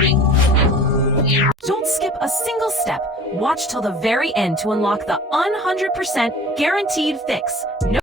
Don't skip a single step. Watch till the very end to unlock the 100% guaranteed fix. No